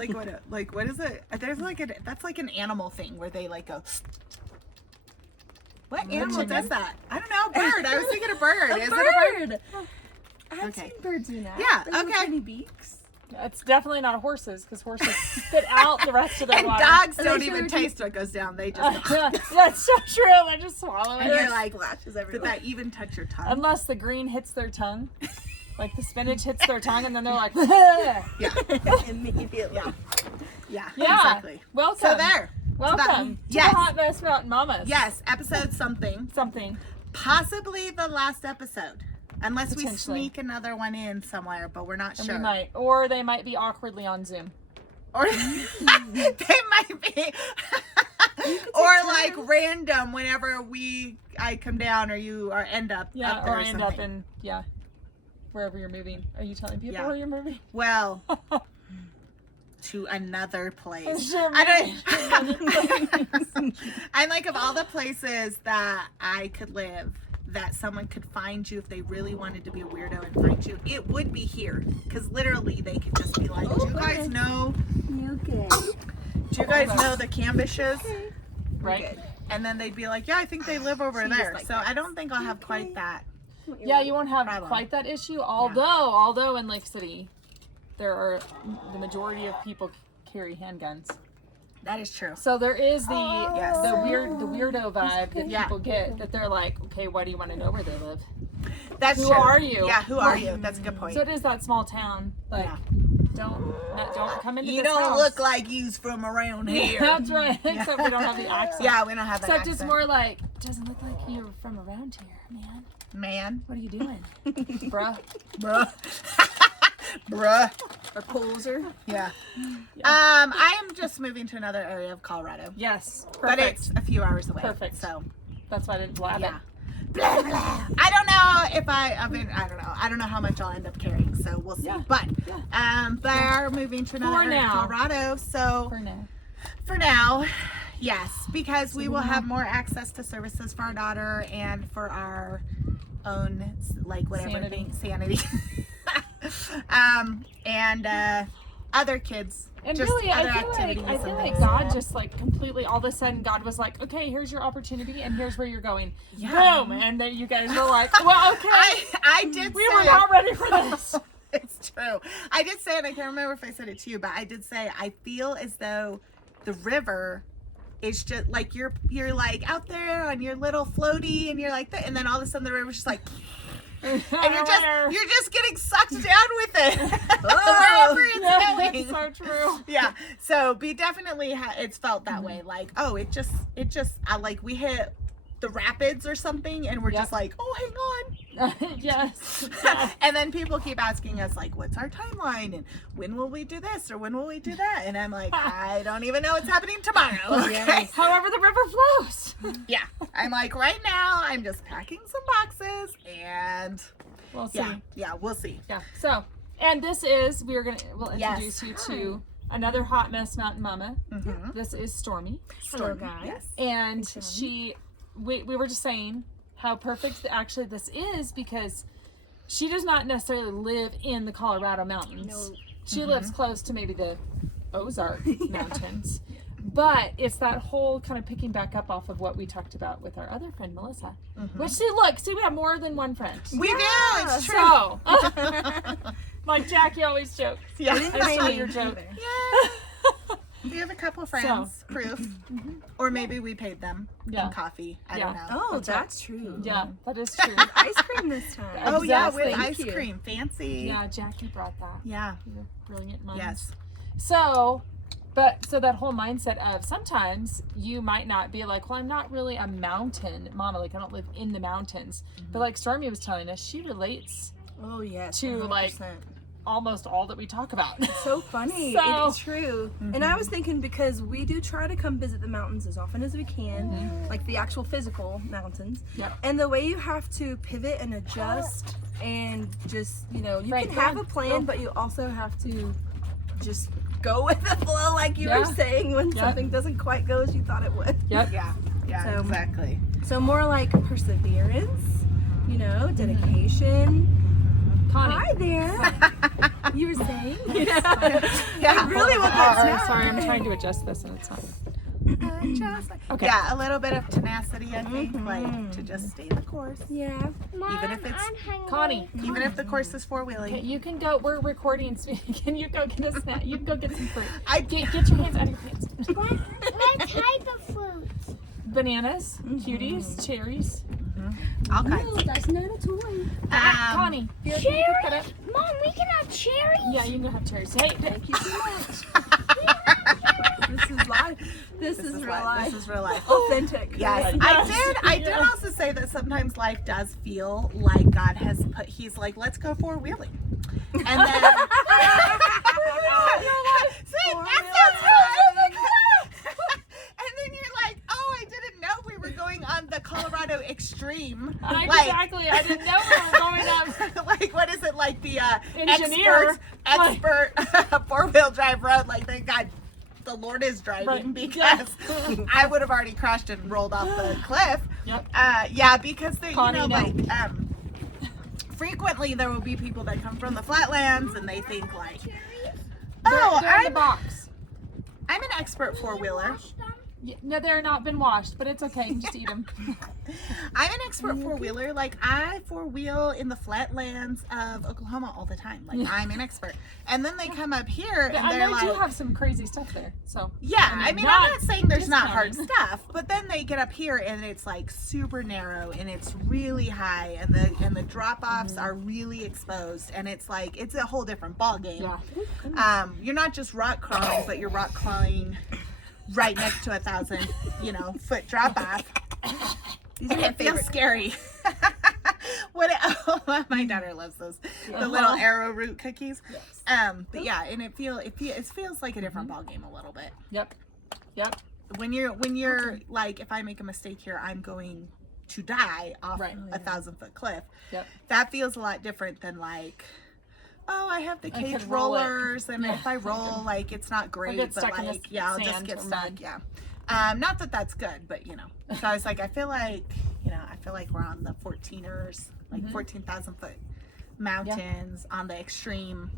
that like what is it? There's that's like an animal thing where they like go. What animal does that? I don't know. Bird. I was thinking a bird. Is it a bird? I've seen birds do that. Yeah. They have Okay. tiny beaks. It's definitely not horses because horses spit out the rest of their And water. dogs And don't they even sure do. taste what goes down. They just. That's so true. I just swallow And it. you're like, Splashes did everywhere. that even touch your tongue? Unless the green hits their tongue. Like the spinach hits their tongue and then they're like, Yeah. Immediately. Yeah. yeah. Exactly. Welcome. So there. Welcome to Yes. the Hot Mess Mountain Mamas. Yes. Episode something. Something. Possibly the last episode. Unless we Potentially. sneak another one in somewhere, but we're not And sure. we might. Or they might be awkwardly on Zoom. Or they might be. Or like random whenever I come down or you end up Yeah, up there or or end up something. in, wherever you're moving. Are you telling people Yeah. where you're moving? Well, to another place. Sure, I don't. I'm like, of all the places that I could live, that someone could find you if they really wanted to be a weirdo and find you, it would be here. Because literally, they could just be like, "Do you guys know? Okay. Do you guys know the Cambishes?" Right? Good. And then they'd be like, "Yeah, I think they live over She just there." like So that. I don't think I'll have quite that. Yeah, you won't have Problem. quite that issue. Although in Lake City, the majority of people carry handguns. That is true. So there is the Yes. the weirdo vibe that Yeah. people get, that they're like, okay, why do you want to know where they live? That's Who true. are you? Yeah, who are you? That's a good point. So it is that small town. Like, Yeah. don't come into You this don't house. look like you's from around here. That's right. Except we don't have the accent. Yeah, we don't have that Except accent. it's more like, doesn't look like you're from around here, man. Man. What are you doing, bruh? Bruh. Bruh. Or poser. Yeah. I am just moving to another area of Colorado. Yes, perfect. But it's a few hours away. Perfect. So, That's why I didn't blab yeah. it. Blah, blah. I don't know if I don't know. I don't know how much I'll end up carrying, so we'll see. Yeah. But Yeah. they're moving to another For area of now. Colorado, so For now. yes, because we will have more access to services for our daughter and for our own, like, whatever Sanity. sanity. And other kids. And just really, other I feel activities like and God things. just like completely, all of a sudden, God was like, okay, here's your opportunity, and here's where you're going. Yeah. Boom, and then you guys were like, well, okay, I did we say were it. not ready for this. It's true. I did say it. I can't remember if I said it to you, but I did say I feel as though the river is just like you're like out there on your little floaty, and you're like that, and then all of a sudden the river's just like, and you're just getting sucked down with it wherever it's Yeah, going. that's so true. Yeah. So we definitely it's felt that way. Like, oh, it just like we hit the rapids or something, and we're Yep. just like, oh, hang on. Yes. Yeah. And then people keep asking us, like, what's our timeline, and when will we do this, or when will we do that? And I'm like, I don't even know what's happening tomorrow. Okay. However the river flows. Yeah. I'm like, right now I'm just packing some boxes, and We'll see. yeah, we'll see. Yeah. So, and this is, we'll Yes. introduce you to another hot mess mountain mama. Mm-hmm. This is Stormy. Hello, guys. Yes. And we were just saying how perfect actually this is, because she does not necessarily live in the Colorado mountains. No. She lives close to maybe the Ozark mountains. But it's that whole kind of picking back up off of what we talked about with our other friend, Melissa. Which, see, we have more than one friend. We do. It's true. So, like Jackie always jokes. Yeah. I saw your joke. Yeah. We have a couple friends, proof. Or maybe we paid them Yeah. in coffee. I Yeah. don't know. Oh, That's right. that's true. Yeah, that is true. Ice cream this time. Oh, yeah, with Exactly. ice Thank you. cream. Fancy. Yeah, Jackie brought that. Yeah. You're brilliant mind. Yes. So that whole mindset of sometimes you might not be like, well, I'm not really a mountain mama. Like, I don't live in the mountains. But like Stormy was telling us, she relates Oh, yes. to 100%. like almost all that we talk about. So funny. So- It's true. And I was thinking, because we do try to come visit the mountains as often as we can, like the actual physical mountains. Yep. And the way you have to pivot and adjust and just, you Right, can go have on. a plan, Go. but you also have to just go with the flow, like you Yeah. were saying, when Yep. something doesn't quite go as you thought it would. Yep. Yeah. Yeah, So- exactly. So more like perseverance, dedication. Connie. Hi there. You were saying? Yeah. I really want that snack. Sorry, I'm trying to adjust this and it's not. Okay. Yeah, a little bit of tenacity, I think, like to just stay the course. Yeah. Mom, Even if it's- I'm hungry. Connie. Even if the course is four Okay, wheeling. you can go. We're recording. Can you go get a snack? You can go get some fruit. Get your hands out of your pants. What type of fruit? Bananas, cuties, cherries. All kinds. That's not a toy. Connie, here, can you pick that up? Mom, we can have cherries. Yeah, you can go have cherries. Hey, Thank you so much. This is life. This is real life. This is real life. Authentic. Yes, Yes. I did also say that sometimes life does feel like God has put, he's like, let's go four wheeling. And then, see, that sounds good. And then you're like, oh, I didn't know we were going on the Colorado Extreme. exactly. I didn't know we were going up. Like, what is it, like the Engineer. expert four-wheel drive road, like they got, the Lord is driving, Right. because I would have already crashed and rolled off the cliff. Yep. Yeah, because they, Connie, you know, no. like, frequently there will be people that come from the flatlands and they think like, oh, They're in the box. I'm an expert four-wheeler. No, they're not been washed, but it's okay. You can just eat them. I'm an expert four-wheeler. Like, I four-wheel in the flatlands of Oklahoma all the time. Like, I'm an expert. And then they come up here and And they're they like, do have some crazy stuff there. So yeah, I mean, not I'm not saying there's not hard discounting. stuff, but then they get up here and it's like super narrow and it's really high and the drop-offs are really exposed and it's like, it's a whole different ball game. yeah. You're not just rock crawling, but you're rock crawling right next to 1,000, foot drop off. These are my It feels favorite. scary. My daughter loves those, the little arrowroot cookies. But yeah, and it feels like a different ball game a little bit. Yep. Yep. When you're like, if I make a mistake here, I'm going to die off Right. 1,000-foot cliff. Yep. That feels a lot different than like, oh, I have the I cage could roll it. rollers, and Yeah. if I roll, like, it's not great, get but stuck in the like, yeah, I'll just sand get or stuck. mud. Yeah. Not that that's good, but So I was like, I feel like we're on the 14ers, like 14,000 foot mountains on the extreme.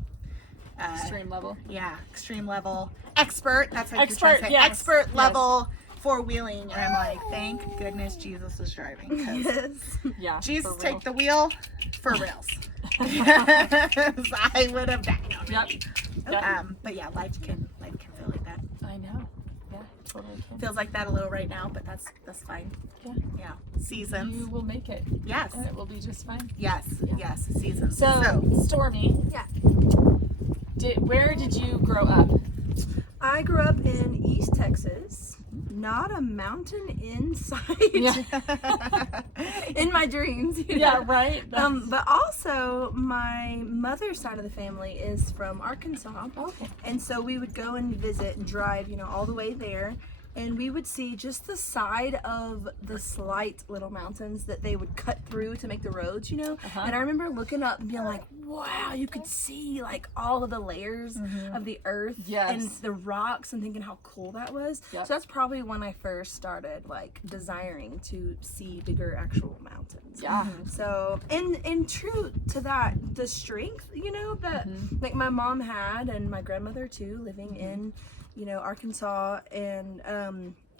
Extreme level. Yeah, extreme level. Expert. That's what you're trying Expert, to say. yes, Expert yes. level four-wheeling, and I'm like, thank goodness Jesus is driving. 'Cause Yes. Yeah. Jesus, for real. take the wheel for reals. 'Cause I would have died. Yep. Yep. But yeah, life can feel like that. I know. Yeah. Totally. Can. Feels like that a little right now, but that's fine. Yeah. Yeah, seasons. You will make it, Yes, and it will be just fine. yes, yes, seasons. So, Stormy. Yeah. Where did you grow up? I grew up in East Texas, not a mountain in sight. In my dreams. Yeah. Right. But also my mother's side of the family is from Arkansas. Okay. And so we would go and visit and drive, all the way there. And we would see just the side of the slight little mountains that they would cut through to make the roads, And I remember looking up and being like, wow, you could see like all of the layers of the earth Yes. and the rocks and thinking how cool that was. Yep. So that's probably when I first started like desiring to see bigger actual mountains. Yeah. So, and true to that, the strength, that like my mom had and my grandmother too, living in, Arkansas, and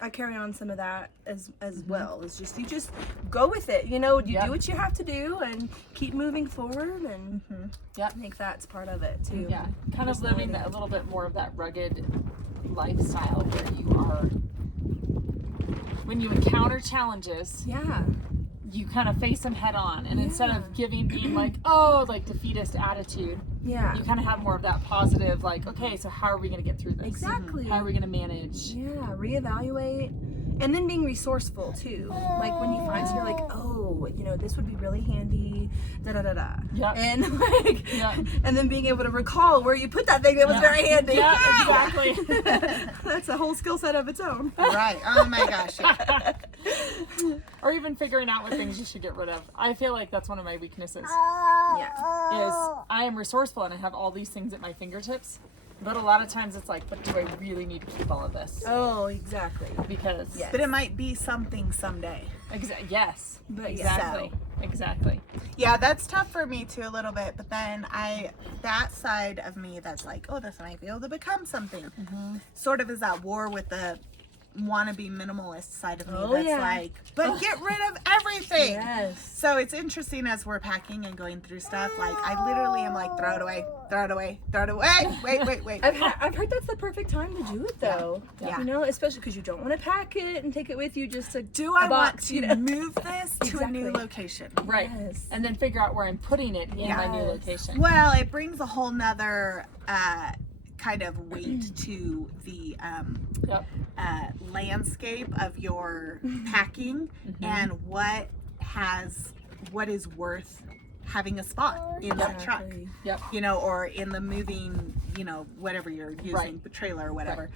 I carry on some of that as well. It's just, you just go with it, you Yep. do what you have to do and keep moving forward, and Yep. I think that's part of it too. Yeah. Kind of living a little bit more of that rugged lifestyle where you are. When you encounter challenges, Yeah. you kind of face them head on, and instead of being like, oh, like defeatist attitude, Yeah. you kind of have more of that positive, like, okay, so how are we going to get through this? Exactly. How are we going to manage? Yeah, reevaluate. And then being resourceful too. Like when you find something, you're like, oh, this would be really handy, da da da da. Yep. And like, Yep. and then being able to recall where you put that thing that was Yeah. very handy. Yeah, exactly. That's a whole skill set of its own. Right. Oh my gosh. Yeah. Or even figuring out what things you should get rid of. I feel like that's one of my weaknesses. Yeah. Is I am resourceful and I have all these things at my fingertips, but a lot of times it's like, but do I really need to keep all of this? Oh, exactly. Because Yes. But it might be something someday. yes, But exactly, exactly. Yeah, that's tough for me too a little bit, but then that side of me that's like, oh, this might be able to become something, sort of is at war with the wannabe minimalist side of me that's like, but get rid of everything. Yes. So it's interesting as we're packing and going through stuff, like I literally am like, throw it away, throw it away, throw it away. Wait. I've heard that's the perfect time to do it though. Yeah. You know, especially because you don't want to pack it and take it with you just to Do I want box, to you know? move this to a new Exactly. location? Right. Yes. And then figure out where I'm putting it in my new Yes. location. Well, it brings a whole nother kind of weight to the Yep. landscape of your packing and what is worth having a spot in that truck, Exactly. Yep. you know, or in the moving, you know, whatever you're using, Right. the trailer or whatever.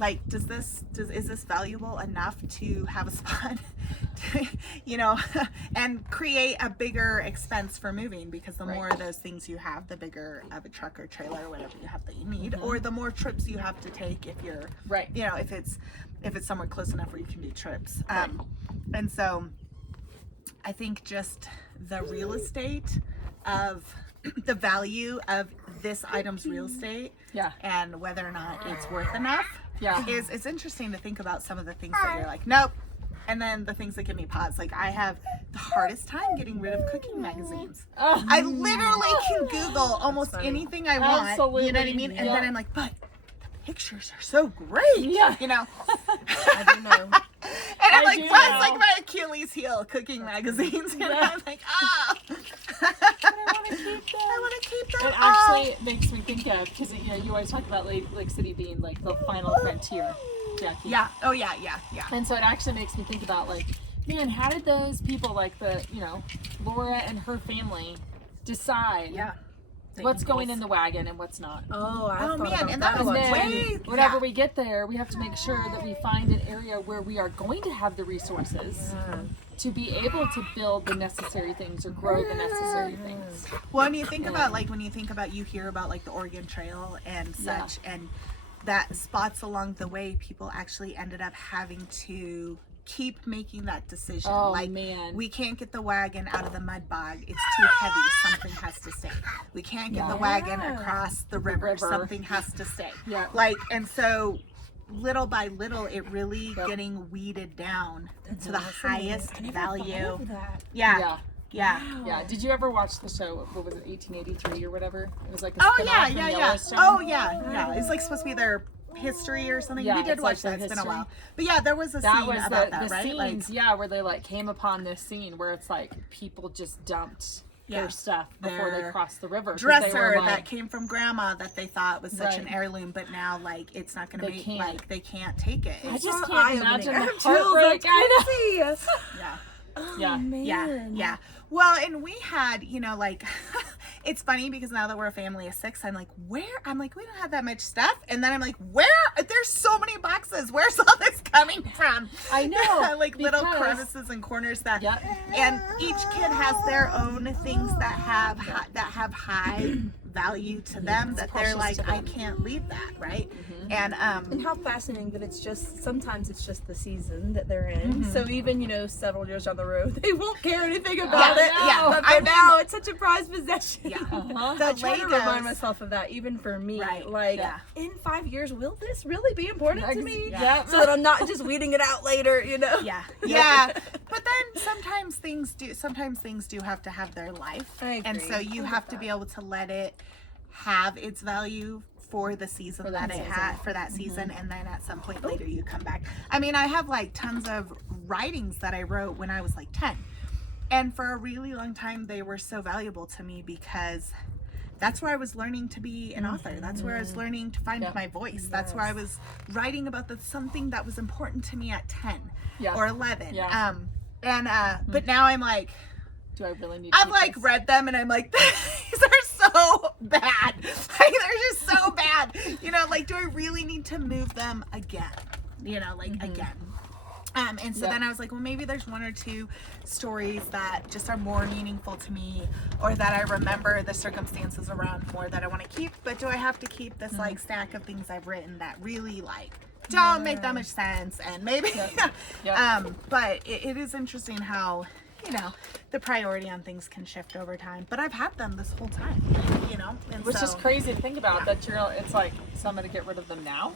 Like, is this valuable enough to have a spot, you know, and create a bigger expense for moving? Because the more of those things you have, the bigger of a truck or trailer or whatever you have that you need, or the more trips you have to take if you're, Right. you know, if it's somewhere close enough where you can do trips. And so I think just the real estate of the value of this item's real estate Yeah. and whether or not it's worth enough Yeah. is it's interesting to think about some of the things that you're like, nope. And then the things that give me pause. Like I have the hardest time getting rid of cooking magazines. Oh, I literally can Google almost funny. anything I want. Absolutely. You know what I mean? And Yeah. then I'm like, but the pictures are so great. Yeah. You know? I do know. And I'm I like, do that's know. like my Achilles heel, cooking magazines. And Yeah. I'm like, ah. I want to keep them. I want to keep them It all. actually makes me think of, because you know, you always talk about Lake City being like the final frontier, Jackie. Yeah. Oh, yeah. And so it actually makes me think about like, man, how did those people like Laura and her family decide Yeah. what's going in the wagon and what's not? Oh, I Oh, thought man, about and that a was lot, And then too. way- whenever yeah. we get there, we have to make sure that we find an area where we are going to have the resources to be able to build the necessary things or grow the necessary things. Well, when you think about you hear about like the Oregon Trail and Yeah. such, and that spots along the way, people actually ended up having to keep making that decision. Oh, like, man. we can't get the wagon out of the mud bog. It's too heavy. Something has to stay. We can't get the wagon across the river. Something has to stay. Yeah. Like, and so little by little, it really getting weeded down to the highest value. Yeah. Yeah. Did you ever watch the show? What was it, 1883 or whatever? It was like a Oh spin-off from yeah. Yellowstone. Oh yeah. It's like supposed to be their history or something. Yeah, We did it's watch like that. their It's been a history. while. But yeah, there was a That scene was about the that, right? scenes, Like, where they like came upon this scene where it's like people just dumped Yeah. their stuff before they Their crossed the river. 'cause dresser they were, like, that came from grandma that they thought was such an Right. heirloom, but now like it's not gonna They make can't. like they can't take it. I It's just so can't eye-opening. imagine I the have chills, heartbreak. that's I know. crazy. yeah. Oh, Yeah. man. Yeah. Well, and we had, you know, like, it's funny because now that we're a family of 6, I'm like, we don't have that much stuff. And then I'm like, there's so many boxes. Where's all this coming from? I know, like little because- crevices and corners that, Yep. and each kid has their own things that have high value to them that they're precious like, to I them. can't leave that. Right. And And, how fascinating that sometimes it's just the season that they're in. So even, several years down the road, they won't care anything about I it. know. Yeah. But I for now, it's such a prized possession. yeah. Uh-huh. The I try to remind Legos- myself of that, even for me. Right, Like, yeah. in 5 years, will this really be important to me? Yeah. So that I'm not just weeding it out later, Yeah. Yeah. But then sometimes things do have to have their life. I And agree. so you have to be able to let it have its value for the season that it had for that season, and then at some point later you come back. I mean, I have like tons of writings that I wrote when I was like 10. And for a really long time they were so valuable to me because that's where I was learning to be an author. That's where I was learning to find my voice. That's where I was writing about something that was important to me at 10 Yeah. or 11. Yeah. But now I'm like, Do I really need to I've keep like this? read them and I'm like, these are so bad. Like, they're just so bad. Like, do I really need to move them again? Again. And so Yeah. then I was like, well, maybe there's one or two stories that just are more meaningful to me, or that I remember the circumstances around more that I want to keep. But do I have to keep this like stack of things I've written that really like don't make that much sense? And maybe, Yeah. but it is interesting how you know, the priority on things can shift over time. But I've had them this whole time, you know. And Which so, is crazy to think about, that it's like, so I'm going to get rid of them now?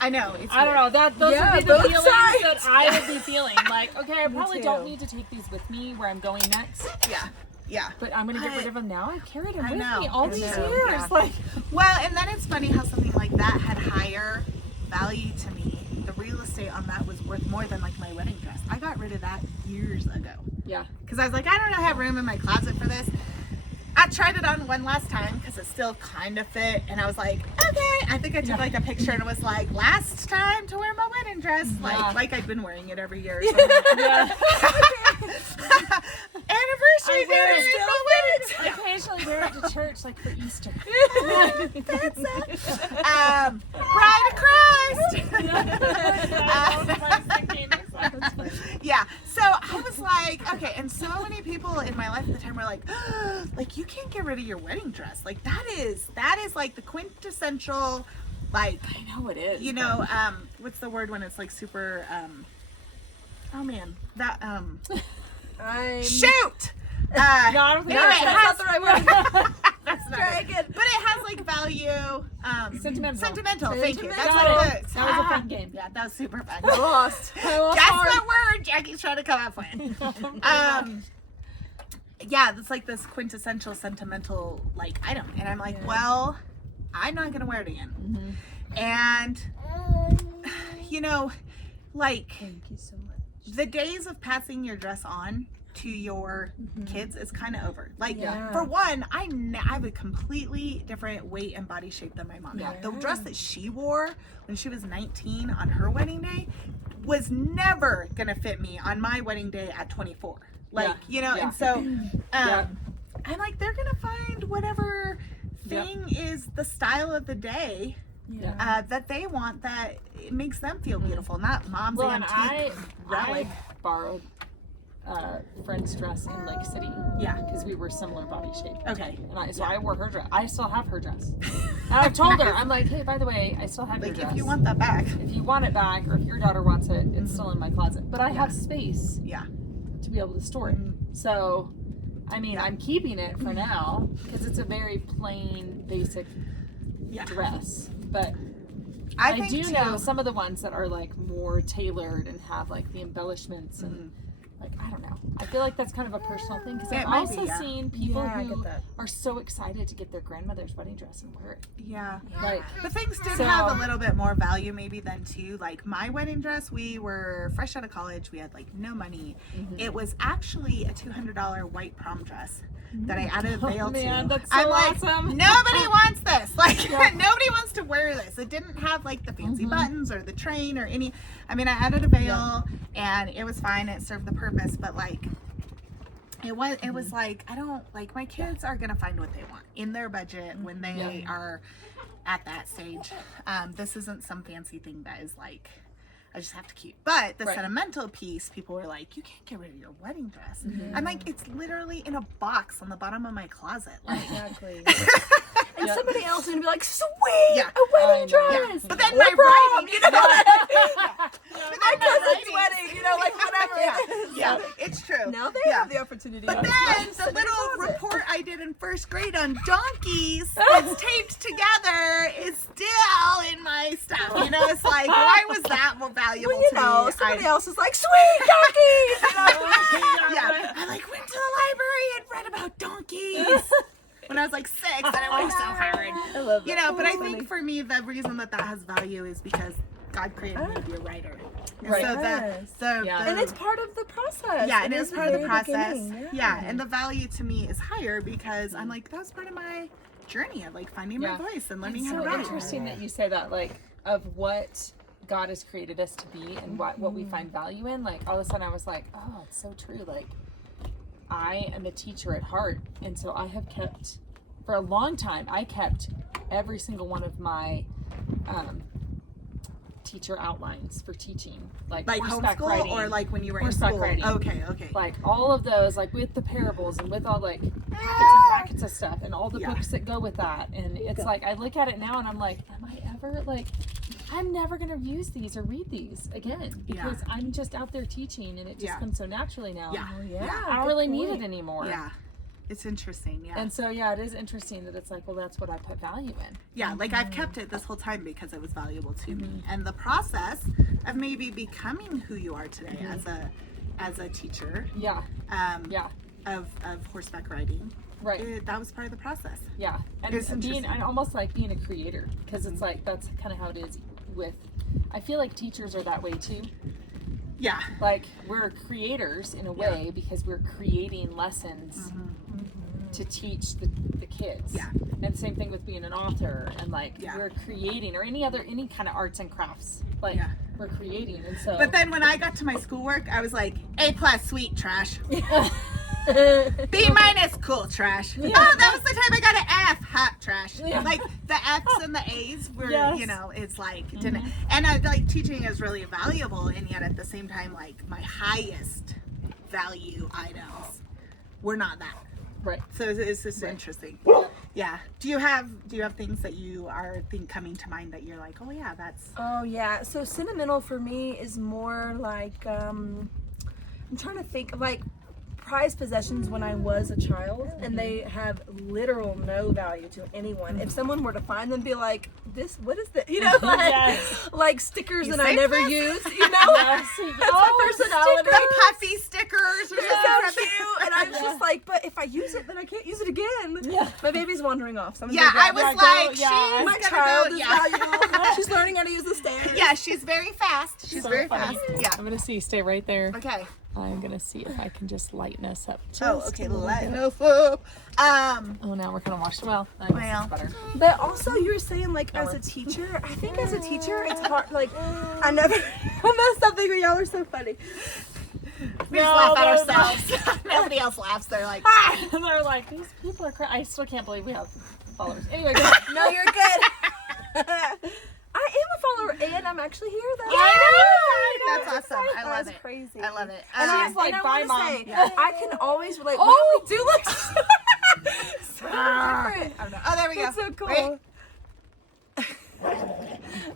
I know. It's I don't weird. know. Those Yeah, would be the both feelings sides. that I would be feeling. Like, okay, I probably too. don't need to take these with me where I'm going next, Yeah. Yeah. but I'm going to get rid of them now. I carried them I with know, me all I these know, years. yeah. Like, Well, and then it's funny how something like that had higher value to me. The real estate on that was worth more than like my wedding dress. I got rid of that years ago yeah. because I was like, I don't have room in my closet for this. I tried it on one last time because it still kind of fit, and I was like, okay. I think I took like a picture and it was like, last time to wear my wedding dress, like I've been wearing it every year. Or something. Yeah. Anniversary dinner in my wedding. I occasionally wear it to church, like for Easter. That's it. Bride of Christ. Yeah. So I was like, okay, and so many people in my life at the time were like, like you can't get rid of your wedding dress. Like that is like the quintessential, like I know it is. you know, what's the word when it's like super, oh man, that shoot. No, I don't think No, that's it That's has not the right word. that's not Try it. again. But it has like value. Sentimental. Thank you. That's Got what it. it is. That was a fun game. Yeah, that was super fun. I lost. Guess what word Jackie's trying to come up with? Yeah, it's like this quintessential sentimental like item, and I'm like, well, I'm not gonna wear it again. And you know, like Thank you so much. the days of passing your dress on to your kids is kind of over. Like Yeah. for one, I have a completely different weight and body shape than my mom had. The dress that she wore when she was 19 on her wedding day was never gonna fit me on my wedding day at 24. Like, you know, and so I'm like, they're gonna find whatever thing is the style of the day that they want, that it makes them feel beautiful, not mom's Well, and antique relic. I borrowed friend's dress in Lake City. Yeah. Because we were similar body shape. Okay. And I wore her dress. I still have her dress. And I've told her, I'm like, hey, by the way, I still have your Like, dress. if you want that back. If you want it back, or if your daughter wants it, it's still in my closet. But I have space Yeah. to be able to store it. So, I mean, I'm keeping it for now because it's a very plain, basic dress. But I think do too, know some of the ones that are like more tailored and have like the embellishments and like, I don't know. I feel like that's kind of a personal thing because It I've might also be, yeah. seen people Yeah, I who get that. are so excited to get their grandmother's wedding dress and wear it. Yeah. Like, But things did So- have a little bit more value maybe than too. Like my wedding dress, we were fresh out of college. We had like no money. It was actually a $200 white prom dress that I added a veil man, to. that's so I'm like, awesome. nobody wants this. Like nobody wants to wear this. It didn't have like the fancy buttons or the train or any. I mean, I added a veil and it was fine. It served the purpose, but like. It was like, I don't, like, my kids are gonna find what they want in their budget when they are at that stage. This isn't some fancy thing that is like, I just have to keep. But the sentimental piece, people were like, you can't get rid of your wedding dress. I'm like, it's literally in a box on the bottom of my closet. Like, Exactly. And somebody else is gonna be like, sweet, Yeah. a wedding I know. dress. But then Or my prom, writing, you know what I mean? But My then my cousin's writing- wedding, you know, like whatever it is. Yeah, it's true. Now they Yeah. have the opportunity. But to then sit the in their little closet. report I did in first grade on donkeys that's taped together is still in my stuff. You know, it's like, why was that more valuable Well, you to know, me? somebody else is like, sweet donkeys. You know? Yeah, I like went to the library and read about donkeys when I was like 6, and I worked so hard. I love that. You know, but I That's think funny. for me, the reason that has value is because God created me to be a writer. And Right. So Yes. And it's part of the process. yeah, and it is was the part of the very process. beginning, Yeah, and the value to me is higher because I'm like, that was part of my journey of like finding my Yeah. voice and learning It's how so to write. interesting that you say that, like, of what God has created us to be and what we find value in. Like, all of a sudden I was like, oh, it's so true. Like, I am a teacher at heart, and so I have kept, for a long time, I kept every single one of my teacher outlines for teaching, like horseback homeschool riding, or like when you were in horseback school. riding. Okay. Like all of those, like with the parables and with all like bits and packets of stuff and all the Yeah. books that go with that. And it's like, I look at it now and I'm like, am I ever I'm never going to use these or read these again because I'm just out there teaching and it just comes so naturally now. Yeah. Oh, yeah. I don't really need it anymore. Yeah. It's interesting, yeah. And so, it is interesting that it's like, well, that's what I put value in. Yeah, like I've kept it this whole time because it was valuable to me. And the process of maybe becoming who you are today as a teacher of horseback riding. Right. That was part of the process. Yeah. And almost like being a creator, because it's like, that's kind of how it is I feel like teachers are that way too. Yeah. Like we're creators in a way because we're creating lessons to teach the kids. Yeah. And same thing with being an author and we're creating or any kind of arts and crafts. We're creating. And so But then when I got to my schoolwork, I was like, A+, sweet trash. B- cool trash. Yeah. Oh, that was the time I got an F, hot trash. Yeah. Like the F's and the A's were, it's like didn't. Mm-hmm. And I like teaching is really valuable, and yet at the same time, like my highest value items were not that. Right. So it's just interesting. Yeah. Do you have things that you are coming to mind that you're like, oh yeah, that's. Oh yeah. So sentimental for me is more like I'm trying to think of like prized possessions when I was a child, and they have literal no value to anyone. If someone were to find them, be like, "This, what is this?" Like stickers You that I saved never this? used. That's my personality. The puffy stickers or They're something. so cute, and I'm just like, but if I use it, then I can't use it again. Yeah. My baby's wandering off. So I'm Yeah, I was like, go, she's yeah. my gonna child go. is Yeah. valuable. She's learning how to use the stairs. Yeah, she's very fast. She's So very funny. fast. Yeah. I'm gonna stay right there. Okay. I'm gonna see if I can just lighten us up. Oh, just okay. a little Lighten bit. us up. Oh, now we're kind of washed. Well, I guess Well. it's better. But also, you were saying like as a teacher, I think as a teacher, it's hard. Like I never, I messed up thinking y'all are so funny. We just laugh at ourselves. Nobody else laughs. They're like, And they're like, these people are I still can't believe we have followers. Anyway, go ahead. No, you're good. I am a follower, and I'm actually here though. I know. That's awesome. I love That's it. crazy. I love it. And I, She's like, and I bye, wanna Mom. say, Yeah. I can always relate. Oh! We do look so different. I don't know. Oh, there we go. That's so cool. Wait.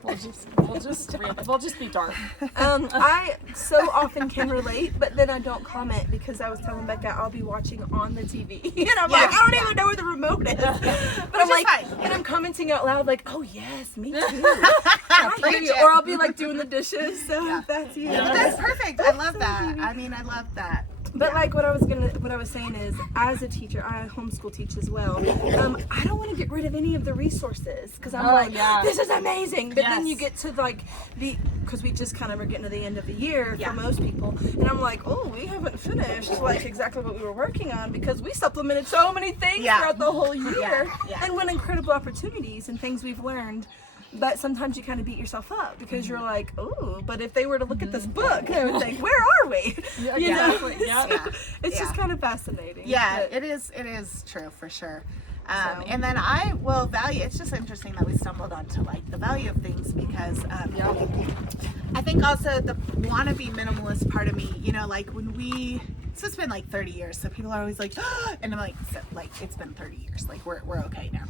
We'll just be dark. I so often can relate, but then I don't comment because I was telling Becca I'll be watching on the TV, and I'm like, I don't even know where the remote is. But I'm is like, fine. and I'm commenting out loud like, oh yes, me too. I hear you. Or I'll be like doing the dishes. So that's you. That's perfect. I love that. I mean, I love that. But like what I was saying is, as a teacher, I homeschool teach as well. I don't want to get rid of any of the resources because I'm this is amazing. But then you get to like because we just kind of are getting to the end of the year for most people, and I'm like, oh, we haven't finished like exactly what we were working on because we supplemented so many things throughout the whole year and won incredible opportunities and things we've learned. But sometimes you kind of beat yourself up because you're like, oh, but if they were to look at this book, they would think, where are we? Yeah, You know? exactly. Yeah. Yeah. It's just kind of fascinating. Yeah, But- it is true for sure. And then I will value, it's just interesting that we stumbled onto like the value of things because I think also the wannabe minimalist part of me, you know, like when so it's been like 30 years, so people are always like, and I'm like, so, like it's been 30 years, like we're okay now.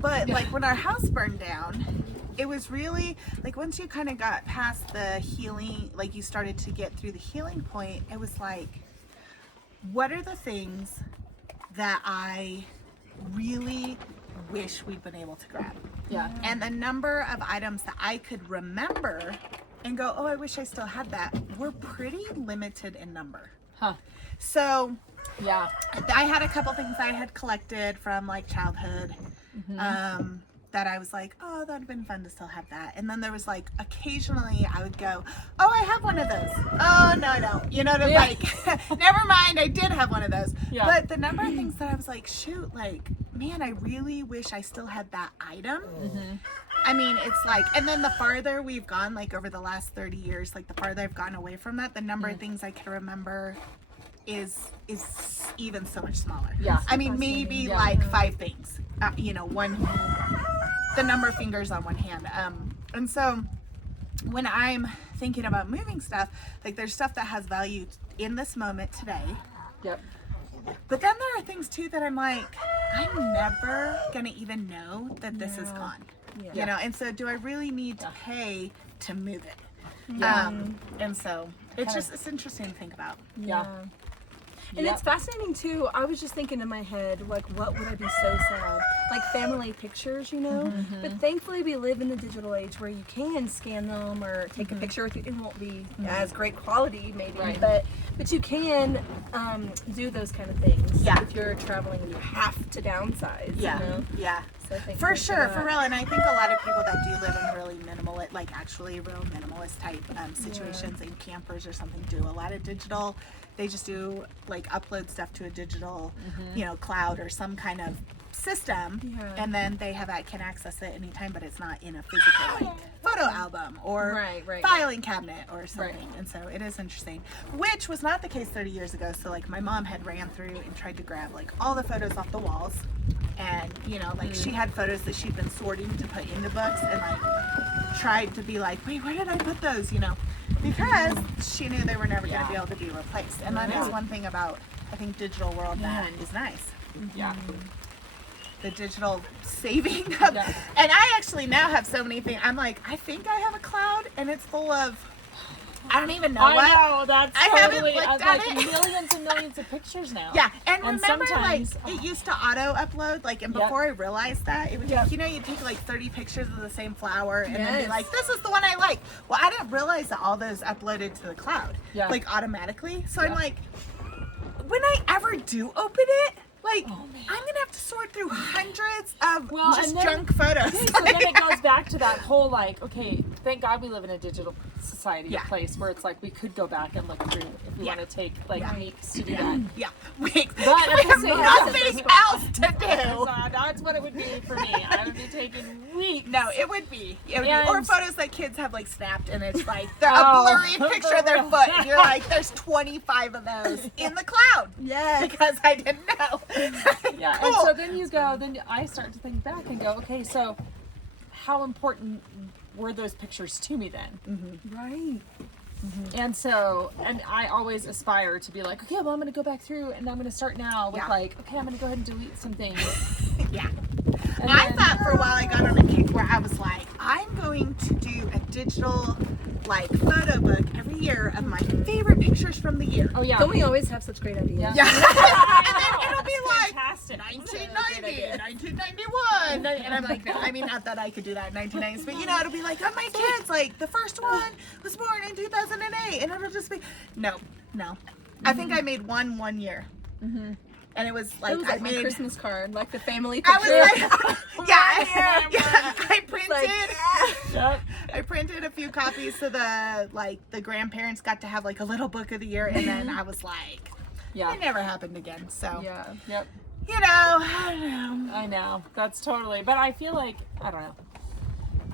But like when our house burned down, it was really like once you kind of got past the healing, like you started to get through the healing point, it was like, what are the things that I really wish we'd been able to grab? Yeah. And the number of items that I could remember and go, oh, I wish I still had that, were pretty limited in number. Huh. So Yeah. I had a couple things I had collected from like childhood that I was like, oh, that'd have been fun to still have that. And then there was like, occasionally I would go, oh, I have one of those. Oh, no, I don't. You know, like, never mind, I did have one of those. Yeah. But the number of things that I was like, shoot, like, man, I really wish I still had that item. I mean, it's like, and then the farther we've gone, like over the last 30 years, like the farther I've gone away from that, the number of things I can remember is even so much smaller. Yeah. I mean, maybe like 5 things, you know, the number of fingers on one hand. And so when I'm thinking about moving stuff, like there's stuff that has value in this moment today. Yep. But then there are things too that I'm like, I'm never gonna even know that this is gone. Yeah. You know, and so do I really need to pay to move it? Yeah. And so it's interesting to think about. Yeah. And it's fascinating too. I was just thinking in my head, like, what would I be so sad? Like family pictures, you know? But thankfully we live in the digital age where you can scan them or take a picture with you. It won't be as great quality maybe, Right. but you can do those kind of things. Yeah. If you're traveling and you have to downsize, Yeah. you know? Yeah. So I think For sure, that. for real. And I think a lot of people that do live in really minimal, like actually real minimalist type situations in campers or something do a lot of digital. They just do like upload stuff to a digital, you know, cloud or some kind of system, and then they can access it anytime, but it's not in a physical like photo album or Right. filing cabinet or something. And so it is interesting, which was not the case 30 years ago. So like my mom had ran through and tried to grab like all the photos off the walls, and you know, like she had photos that she'd been sorting to put into books, and like tried to be like, wait, where did I put those, you know, because she knew they were never going to be able to be replaced. And that is one thing about, I think, digital world that is nice. Yeah. The digital saving of, and I actually now have so many things. I'm like, I think I have a cloud and it's full of, I don't even know what. I know, that's I haven't totally, looked at like it. millions and millions of pictures now. Yeah, and And remember, like, sometimes- it used to auto upload, like, and before I realized that, it would take, you know, you'd take like 30 pictures of the same flower and then be like, this is the one I like. Well, I didn't realize that all those uploaded to the cloud, like, automatically. So I'm like, when I ever do open it, like, I'm gonna have to sort through hundreds of just and then- junk photos. Okay, so then it goes back to that whole like, okay, thank God we live in a digital society, a place where it's like we could go back and look through if we want to take like weeks to do that. Yeah, weeks. But at we the have same nothing else to So do. that's what it would be for me. I would be taking weeks. No, it would be. Or And- photos that kids have like snapped, and it's like a Oh, blurry picture of their foot, and you're like, "There's 25 of those in the cloud." Yes. Because I didn't know. Yeah, Cool. and so then you go, then I start to think back and go, okay, so how important were those pictures to me then? Right. And so, and I always aspire to be like, okay, well, I'm going to go back through and I'm going to start now with like, okay, I'm going to go ahead and delete some things. Yeah. And I then- thought for a while I got on a kick where I was like, I'm going to do a digital like photo book every year of my favorite pictures from the year. Oh yeah. Don't we always have such great ideas? Yeah. Yeah. And then it'll be like Fantastic. 1990, 1991. And I'm like, no, I mean, not that I could do that in 1990s, but you know, it'll be like, oh, my kids, like, the first one was born in 2008. And it'll just be, no. I think I made one year. And it was like, It was like I my made, Christmas card, like the family I picture. was like, yeah, I printed. Like, Yep. I printed a few copies so the grandparents got to have like a little book of the year, and then I was like, Yeah. it never happened again. So yeah. Yep. you know, I don't know. I know. That's totally. But I feel like, I don't know.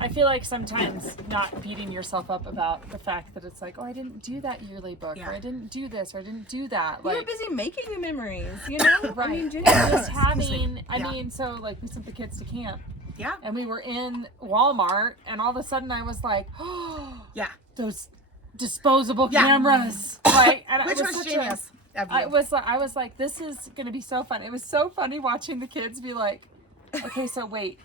I feel like sometimes not beating yourself up about the fact that it's like, oh, I didn't do that yearly book, or I didn't do this, or I didn't do that. We were Like, busy making the memories, you know? right. I mean, genuinely. Just having, I Yeah. mean, so like we sent the kids to camp Yeah, and we were in Walmart and all of a sudden I was like, oh, yeah. those disposable Yeah. cameras. Like, and Which it was such a- genius of you. I was like, this is gonna be so fun. It was so funny watching the kids be like, okay, so wait,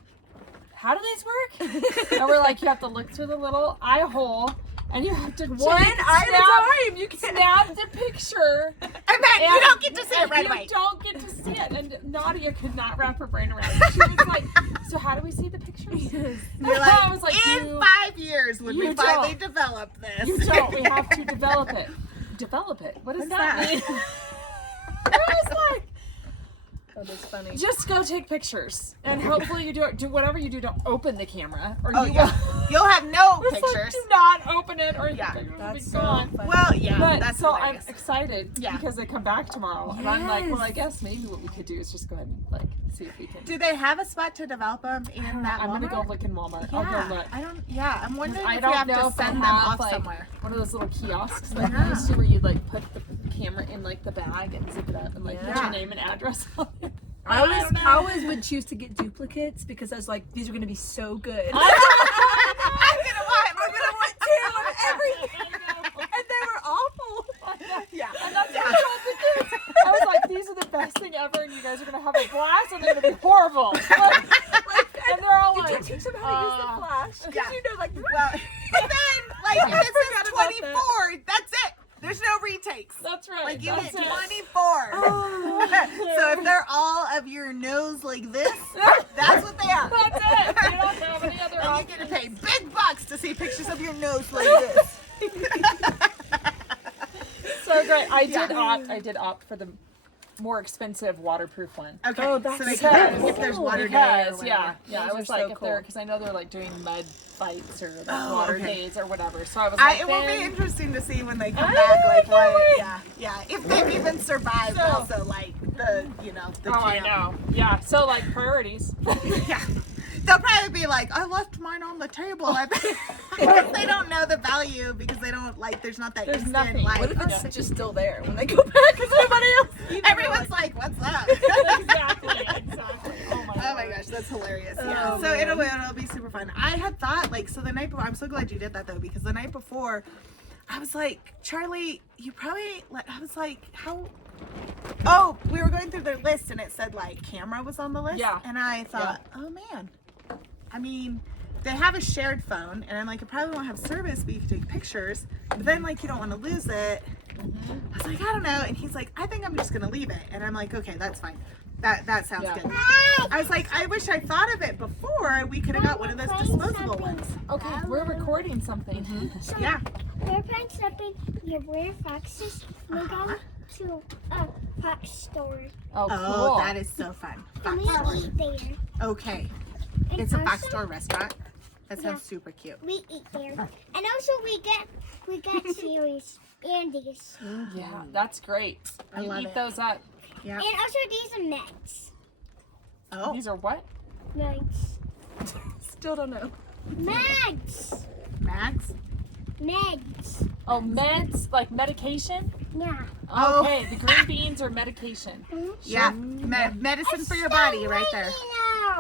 how do these work? And we're like, you have to look through the little eye hole, and you have to One take- eye at a time. You can't. snap the picture. and then you don't get to see it right you away. don't get to see it. And Nadia could not wrap her brain around it. She was like, so how do we see the pictures? You're I like, was like, in you- 5 years when you we finally don't. develop this. You don't. We have to develop it. Develop it. What does What's that that? mean? I was like, That is funny. just go take pictures, and hopefully you do whatever you do. Don't open the camera, or Oh you yeah, you'll have no will. It's like, pictures. do not open it, or Yeah. your pictures will be That's so gone. funny. Well, yeah, But that's so hilarious. I'm excited Yeah. because they come back tomorrow, and I'm like, Yes. well, I guess maybe what we could do is just go ahead and like see if we can. Do they have a spot to develop them in that I'm gonna go Walmart? look in Walmart. Yeah, I'll go look. I don't. Yeah, I'm wondering I if don't we have know to if they send them have off like somewhere. one of those little kiosks that Yeah. you used to, where you like put the camera in like the bag and zip it up and like put Yeah. your name and address on it. I don't know. always would choose to get duplicates because I was like, these are going to be so good. I'm gonna want two of everything. And they were awful. Yeah. And that's what I told the kids. I was like, these are the best thing ever, and you guys are gonna have a blast, and they're gonna be horrible. Like, and they're all Did you teach them how to use the flash? Because Yeah. you know, like, Well, but then, like, if it forgot says about 24, that's it. There's no retakes. That's right. Like, you that's get it. 24. So if they're all of your nose like this, that's what they are. That's it. You don't have any other And options. you're gonna pay big bucks to see pictures of your nose like this. So great. I Yeah. did opt for the more expensive waterproof one. Okay, Oh, so that's they so can cool. if there's water day or Because, whatever. yeah, I Those was are like, so if they're, cool. because I know they're like doing mud fights or like Oh, water okay. days or whatever. So I was like, It will be then- interesting to see when they come I back, like know, can't what, wait. yeah, if they've even survived So- also, like, the, the Oh, I camp. know. Yeah. So like priorities. Yeah. They'll probably be like, I left mine on the table. Because they don't know the value because they don't, like, there's not that There's instant, nothing. like, what if oh, it's just still there when they go back? Because nobody else. everyone's like, what's up? Exactly. Oh my. Oh my gosh, that's hilarious. Oh, Yeah. So man. it'll be super fun. I had thought, like, so the night before, I'm so glad you did that though, because the night before, I was like, Charlie, you probably, I was like, how? Oh, we were going through their list and it said like camera was on the list. Yeah. And I thought, oh man, I mean, they have a shared phone, and I'm like, it probably won't have service, but you can take pictures. But then, like, you don't want to lose it. I was like, I don't know. And he's like, I think I'm just gonna leave it. And I'm like, okay, that's fine. That sounds Yeah. good. I was like, I wish I thought of it before. We could have got one of those disposable ones. Okay, we're recording something. So, Yeah. we're playing something. You wear foxes. We're going to a fox store. Oh, cool. Oh, that is so fun. And Fox we store. eat there. Okay. And It's a also, fox store restaurant. That sounds Yeah. super cute. We eat there. And also we get series Andes. Yeah, that's great. I You love eat it. those up. Yeah. And also these are meds. Oh. These are what? Meds. Still don't know. Meds. Mags? Meds. Oh, meds, like medication? Yeah. Oh. Okay, the green beans are medication. Yeah. Medicine for your body right there.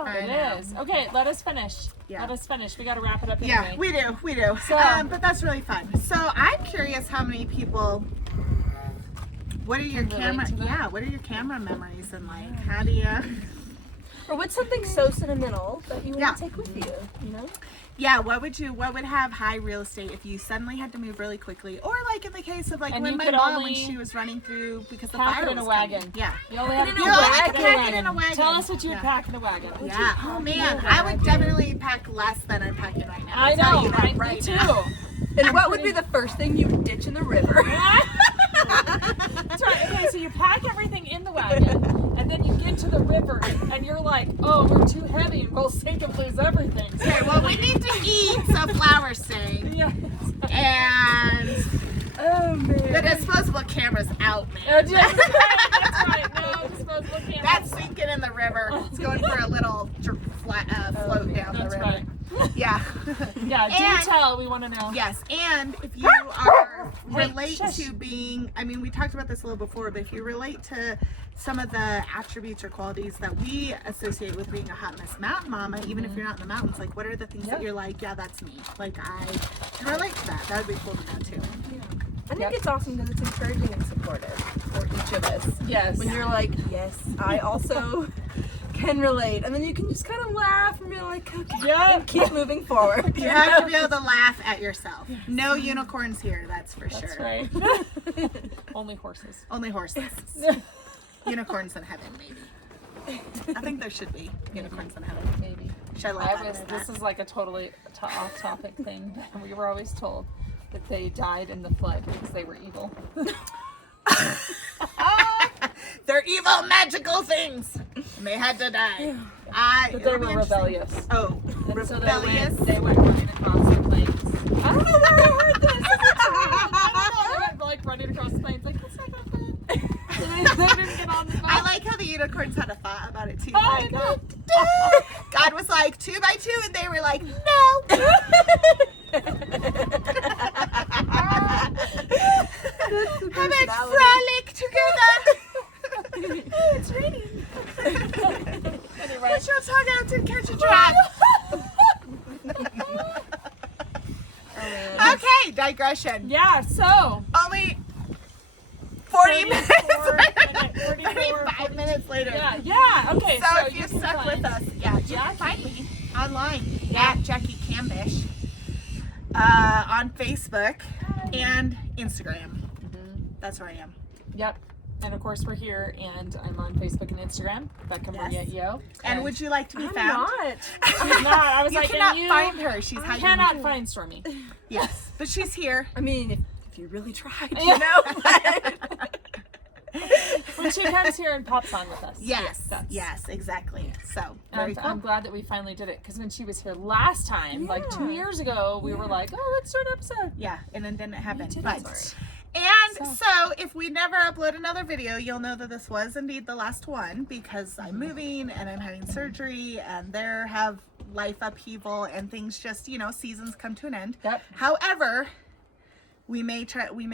I It know. is. Okay, let us finish. Yeah. Let us finish. We got to wrap it up Yeah, anyway. we do. So- But that's really fun. So I'm curious how many people. What are your Can relate camera? to that? Yeah, what are your camera memories and like? How do you? Or what's something so sentimental that you want Yeah. to take with you? You know? Yeah, what would have high real estate if you suddenly had to move really quickly, or like in the case of like And when you my could mom when only she was running through because the pack fire it in a was wagon. coming. Yeah. You only have in to a do wagon. pack I could pack it in a wagon. Tell us what you would Yeah. pack in a wagon. Yeah. Oh man, I would definitely pack less than I'm packing right now. I I'll tell know, you that right? right Me now. too. And what would be the first thing you would ditch in the river? That's right. Okay, so you pack everything in the wagon, and then you get to the river, and you're like, oh, we're too heavy, and we'll sink and lose everything. Okay, well we need to eat some flour steak Yeah. and Oh man. the disposable camera's out, man. That's right. No disposable cameras. That's sinking in the river. It's going for a little float down the That's river. right. Yeah. Yeah, do And- tell. We want to know. Yes, and if you are Hey, relate shush. to being, I mean, we talked about this a little before, but if you relate to some of the attributes or qualities that we associate with being a hot mess mountain mama, even if you're not in the mountains, like what are the things that Yeah. you're like, yeah, that's me. Like I can relate to that. That would be cool to know too. I think Yep. it's awesome because it's encouraging and supportive for each of us. Yes. When you're like, yes, I also can relate. And then you can just kind of laugh and be like, okay, Yeah. and keep moving forward. You have to be able to laugh at yourself. No unicorns here, that's for That's sure. right. Only horses. Only horses. Unicorns in heaven, maybe. I think there should be unicorns in heaven. Maybe. Should I let I that was. in This that? is like a totally off-topic thing. We were always told that they died in the flood because they were evil. They're evil magical things, and they had to die. But they were rebellious. Oh, And so rebellious. they went running across the plains. I don't know where I heard this. They went like running across the plains, like that's not that bad. So they didn't get on the boat. I like how the unicorns had a thought about it too. I Like, know. God was like 2 by 2, and they were like, no. Have it frolic together. It's raining. Anyway. Put your tongue out to catch a drop. Okay, digression. Yeah, so Only 40 minutes. 34, 35 minutes later. Yeah, okay. So if you you're can stuck find- with us, yeah, you Jackie can find me on online at Jackie Cambish on Facebook and Instagram. That's where I am. Yep. And of course we're here, and I'm on Facebook and Instagram, Becca Maria Yo. And would you like to be I'm found? not. She's not. I was You like, cannot and you find her. She's hiding. cannot find Stormy. Yes, but she's here. I mean, if you really tried, you know. When she comes here and pops on with us. Yes, That's- yes, exactly. So And very cool. I'm glad that we finally did it, because when she was here last time, like 2 years ago, we were like, oh, let's do an episode. Yeah, and then didn't happen. didn't. But and so if we never upload another video, you'll know that this was indeed the last one, because I'm moving and I'm having surgery and there have life upheaval and things just, seasons come to an end. Yep. However, we may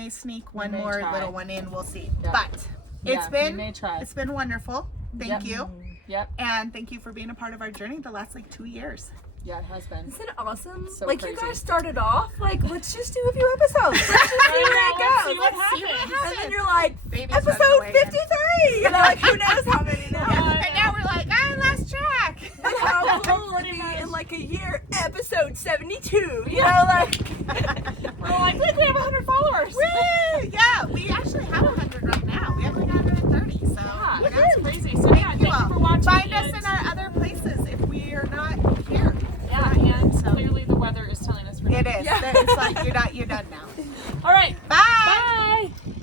sneak one may more try. little one in. We'll see. Yep. But Yeah, we may try. it's been wonderful. Thank Yep. you. Yep. And thank you for being a part of our journey the last 2 years. Yeah, it has been. Isn't it awesome? So like crazy. you guys started off like, let's just do a few episodes. Let's just see where it goes. See what see what happens. happens. And then you're like, Baby's running episode away again. 53. You know, like who knows how many now. And now we're like, I lost track. And how cool would it be in like a year, episode 72? You know, like. We're like, look, we have 100 followers. Woo! Yeah, we actually have 100 right now. We only got 130, so Yeah, woo-hoo. that's crazy. So yeah, thank you for watching. Find us and- in our other places if we are not here. Yeah, and clearly the weather is telling us we're It is. Yeah. It's like you're done now. All right. Bye. Bye.